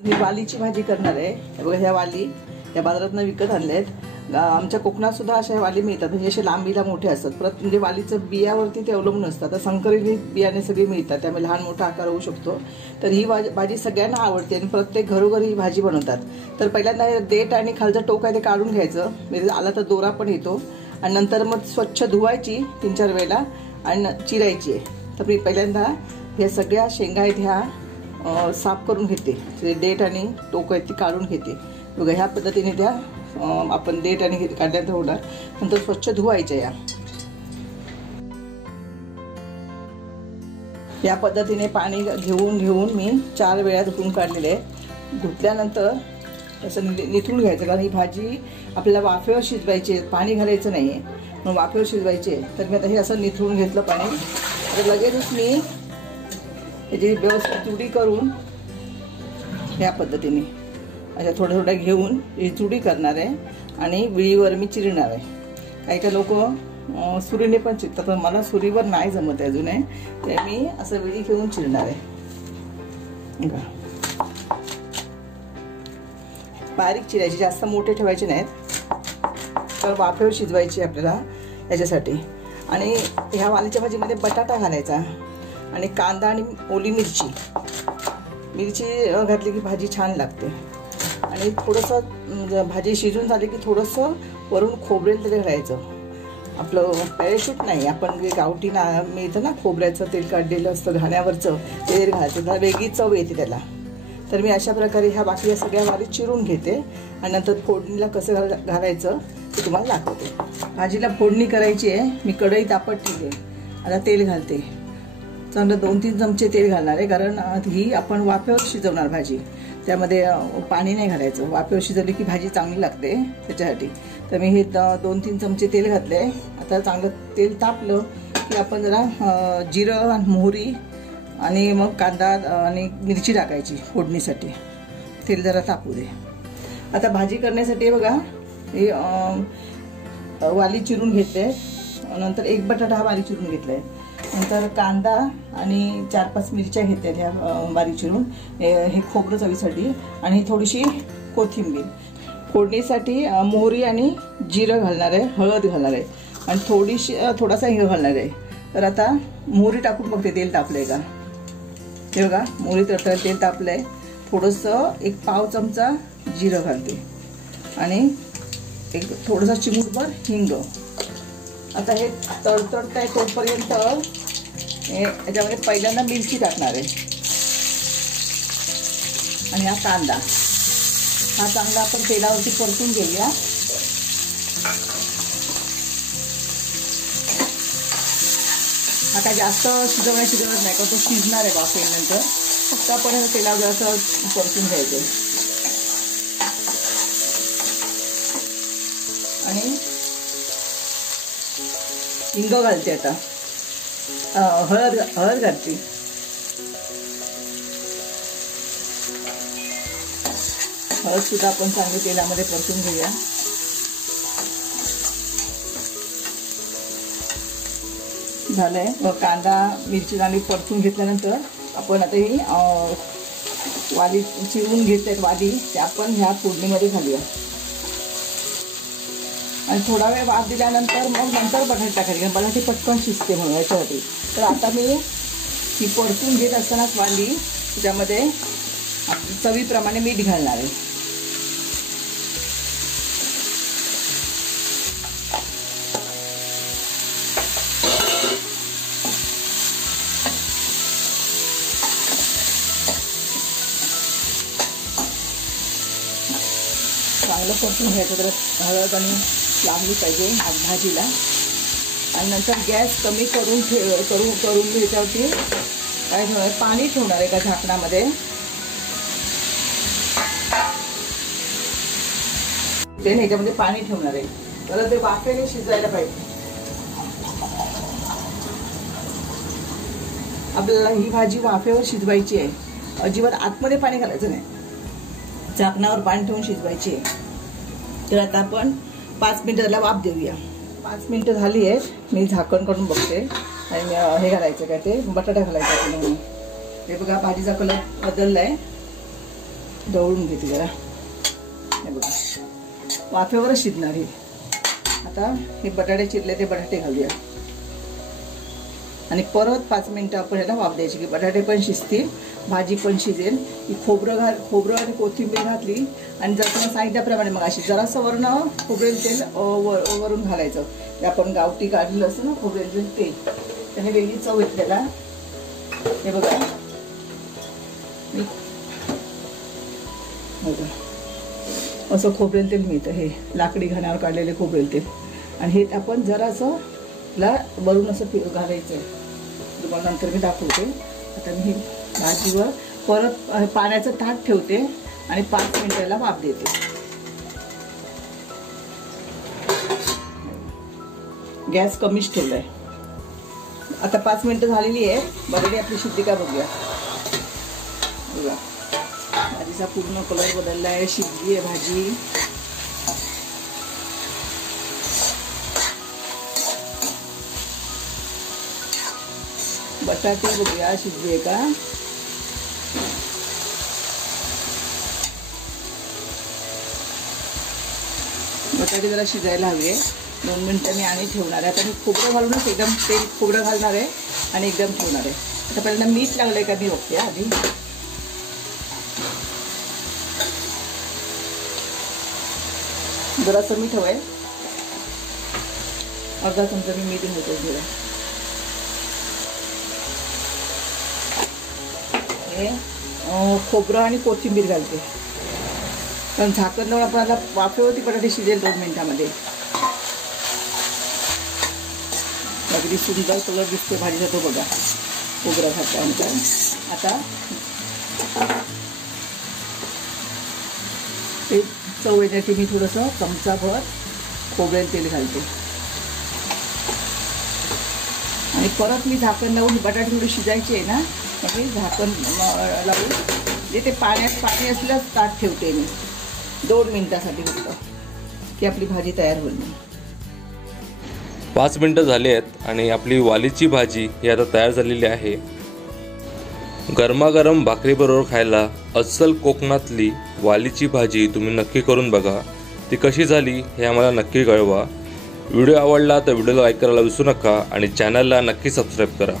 मी वालीची भाजी करणार आहे। हे बघा, ह्या वाली या बाजारातून विकत आणल्या आहेत। आमच्या कोकणात सुद्धा अशा वाली मिळतात, म्हणजे असे लांबीला मोठे असतात। परत म्हणजे वालीचं बियावरती ते अवलंबून असतात। आता संकरित बियाणे सगळे मिळतात, त्यामुळे लहान मोठा आकार होऊ शकतो। तर ही भाजी सगळ्यांना आवडते आणि प्रत्येक घरोघरी ही भाजी बनवतात। तर पहिल्यांदा देठ आणि खालचं टोक आहे ते काढून घ्यायचं, म्हणजे आला तर दोरा पण येतो। आणि नंतर मग स्वच्छ धुवायची 3-4 वेळेला आणि चिरायची आहे। तर मी पहिल्यांदा ह्या सगळ्या शेंगा आहेत ह्या साफ करून घेते। जे देठ आणि टोक आहेत ती काढून घेते। बघा, ह्या पद्धतीने त्या आपण देठ आणि काढल्यानंतर होणार। नंतर स्वच्छ धुवायच्या या पद्धतीने पाणी घेऊन मी 4 वेळा धुवून काढलेले आहे। धुतल्यानंतर असं निथळून घ्यायचं, कारण ही भाजी आपल्याला वाफेवर शिजवायची, पाणी घालायचं नाही आहे, म्हणून वाफेवर शिजवायची। तर मी आता हे असं निथळून घेतलं पाणी। तर लगेचच मी याची व्यवस्थित चुडी करून या पद्धतीने अशा थोड्या थोड्या घेऊन ही चुडी करणार आहे आणि विळीवर मी चिरणार आहे। काही लोक सुरीने पण चिरतात, पण मला सुरीवर नाही जमत अजून आहे, ते मी असं विळी घेऊन चिरणार आहे। बारीक चिरायची, जास्त मोठे ठेवायचे नाहीत, तर वाफेवर शिजवायची आपल्याला याच्यासाठी। आणि ह्या वालीच्या भाजीमध्ये बटाटा घालायचा आणि कांदा आणि ओली मिरची घातली की भाजी छान लागते। आणि थोडंसं भाजी शिजून झाली की थोडंसं वरून खोबरेल तेल घालायचं। आपलं पॅराशूट नाही, आपण जे गावठी मिळतं ना खोबऱ्याचं तेल काढलेलं असतं घाण्यावरचं, तेल घालायचं, त्याला वेगळी चव येते त्याला। तर मी अशा प्रकारे ह्या बाकी या सगळ्या वाली चिरून घेते आणि नंतर फोडणीला कसं घालायचं ते तुम्हाला दाखवते। भाजीला फोडणी करायची आहे। मी कढई तापत ठेवते, आता तेल घालते। चांगलं 2-3 चमचे तेल घालणार आहे, कारण ही आपण वाफेवर शिजवणार भाजी, त्यामध्ये पाणी नाही घालायचं। वाफेवर शिजवली की भाजी चांगली लागते त्याच्यासाठी। तर मी हे 2-3 चमचे तेल घातले। आता चांगलं तेल तापलं की आपण जरा जिरं आणि मोहरी आणि मग कांदा आणि मिरची टाकायची फोडणीसाठी। तेल जरा तापू दे। आता भाजी करण्यासाठी बघा, हे वाली चिरून घेतले, नंतर एक बटाटा हा बारीक चिरून घेतलाय, नंतर कांदा आणि 4-5 मिरच्या घेतल्या ह्या बारीक चिरून, हे खोबरं चवीसाठी, आणि थोडीशी कोथिंबीर। फोडणीसाठी मोहरी आणि जिरं घालणार आहे, हळद घालणार आहे आणि थोडासा हिंग घालणार आहे। तर आता मोहरी टाकून बघते तेल तापलंय का। हे बघा, मोहरी तडतडायला तेल तापलंय। थोडंसं 1 पाव चमचा जिरं घालते आणि एक थोडासा चिमूटभर हिंग। आता हे तडतडतंय तोपर्यंत याच्यामध्ये पहिल्यांदा मिरची टाकणार आहे आणि हा कांदा, हा चांगला आपण तेलावरती परतून घेऊया। हा काय जास्त शिजवणार नाही, कारण तो शिजणार आहे वाफेनंतर, फक्त आपण तेलावर असं परतून घ्यायचं। आणि हिंग घालते, आता हळद घालते। हळद सुद्धा आपण चांगली तेलामध्ये परतून घेऊया। झालंय, कांदा मिरची चांगली परतून घेतल्यानंतर आपण आता ही वाली चिरून घेतल्यात वाली, ते आपण ह्या फोडणीमध्ये घालूया आणि थोडा वेळ वाफ दिल्यानंतर मग नंतर बटाटे टाकायचे, बटाटे पटकन शिजते म्हणून याच्यासाठी। तर आता मी ही परतून घेत असतानाच वाली त्याच्यामध्ये चवीप्रमाणे मीठ घालणार आहे। चांगलं परतून घ्यायचं, तर हळद आणि लागली पाहिजे भाजीला। आणि नंतर गॅस कमी करून मी याच्यावरती काय ठेवणार, पाणी ठेवणार आहे एका झाकणामध्ये। ते ह्याच्यामध्ये पाणी ठेवणार आहे, तर ते वाफेने शिजायला पाहिजे। आपल्याला ही भाजी वाफेवर शिजवायची आहे, अजिबात आतमध्ये पाणी घालायचं नाही, झाकणावर पाणी ठेवून शिजवायची आहे। तर आता आपण 5 मिनिटाला वाफ देऊया। 5 मिनिटं झाली आहेत, मी झाकण काढून बघते आणि हे घालायचं काय, ते बटाटा घालायचा। हे बघा, भाजीचा कलर बदललाय। ढवळून घेते जरा. हे बघा वाफेवरच शिजणार हे. आता हे बटाटे चिरले ते बटाटे घालूया आणि परत 5 मिनिटं आपण याला वाफ द्यायची की बटाटे पण शिजतील, भाजी पण शिजेल. ही खोबरं आणि कोथिंबीर घातली आणि जसं सांगितल्याप्रमाणे मग अशी जरासं वरून खोबरेल तेल वरून घालायचं. ते आपण गावठी काढलेलं असतं ना खोबरेल तेल, त्याने वेगळी चव येते त्याला. हे बघा असं खोबरेल तेल मिळतं, हे लाकडी घाण्यावर काढलेले खोबरेल तेल. आणि हे आपण जरासं ला वरून असं घालायचं आहे. तुम्हाला नंतर मी दाखवते. आता मी भाजीवर परत पाण्याचं ताट ठेवते आणि 5 मिनिटाला वाफ देते. गॅस कमीच ठेवलाय. आता 5 मिनिटं झालेली आहे. बटाटी आपली शिजली का बघूया. बघा भाजीचा पूर्ण कलर बदलला आहे, शिजली आहे भाजी. बटाटे बघूया शिजली आहे का. बटाटे जरा शिजायला हवे. 2 मिनिटं मी आणि ठेवणार आहे. आता मी खोबरं घालूनच एकदम तेल खोबरं घालणार आहे आणि एकदम ठेवणार आहे. आता पहिल्यांदा मीठ लागलंय का मी बघते आधी. जरासं मीठ हवंय, अर्धा चमचा मी मीठ घालते जरा. खोबरं आणि कोथिंबीर घालते पण झाकण लावून आपल्याला वाफेवरती बटाटे शिजेल 2 मिनिटांमध्ये. अगदी सुंदर कलर दिसतो भाजीचा तो बघा खोबरं घातल्यानंतर. आता ते चव येण्यासाठी मी थोडंसं चमचाभर खोबरेल तेल घालते आणि परत मी झाकण लावून बटाटे थोडी शिजायची आहे ना, म्हणजे झाकण लावून जे ते पाणी असल्यास ताट ठेवते मी 2 मिनिटासाठी फक्त, की आपली भाजी तयार होईल. 5 मिनिटं झाली आहेत आणि आपली वालीची भाजी ही आता तयार झालेली आहे. गरमागरम भाकरीबरोबर खायला अस्सल कोकणातली वालीची भाजी तुम्ही नक्की करून बघा. ती कशी झाली हे आम्हाला नक्की कळवा. व्हिडिओ आवडला तर व्हिडिओला लाईक करायला विसरू नका आणि चॅनलला नक्की सबस्क्राईब करा.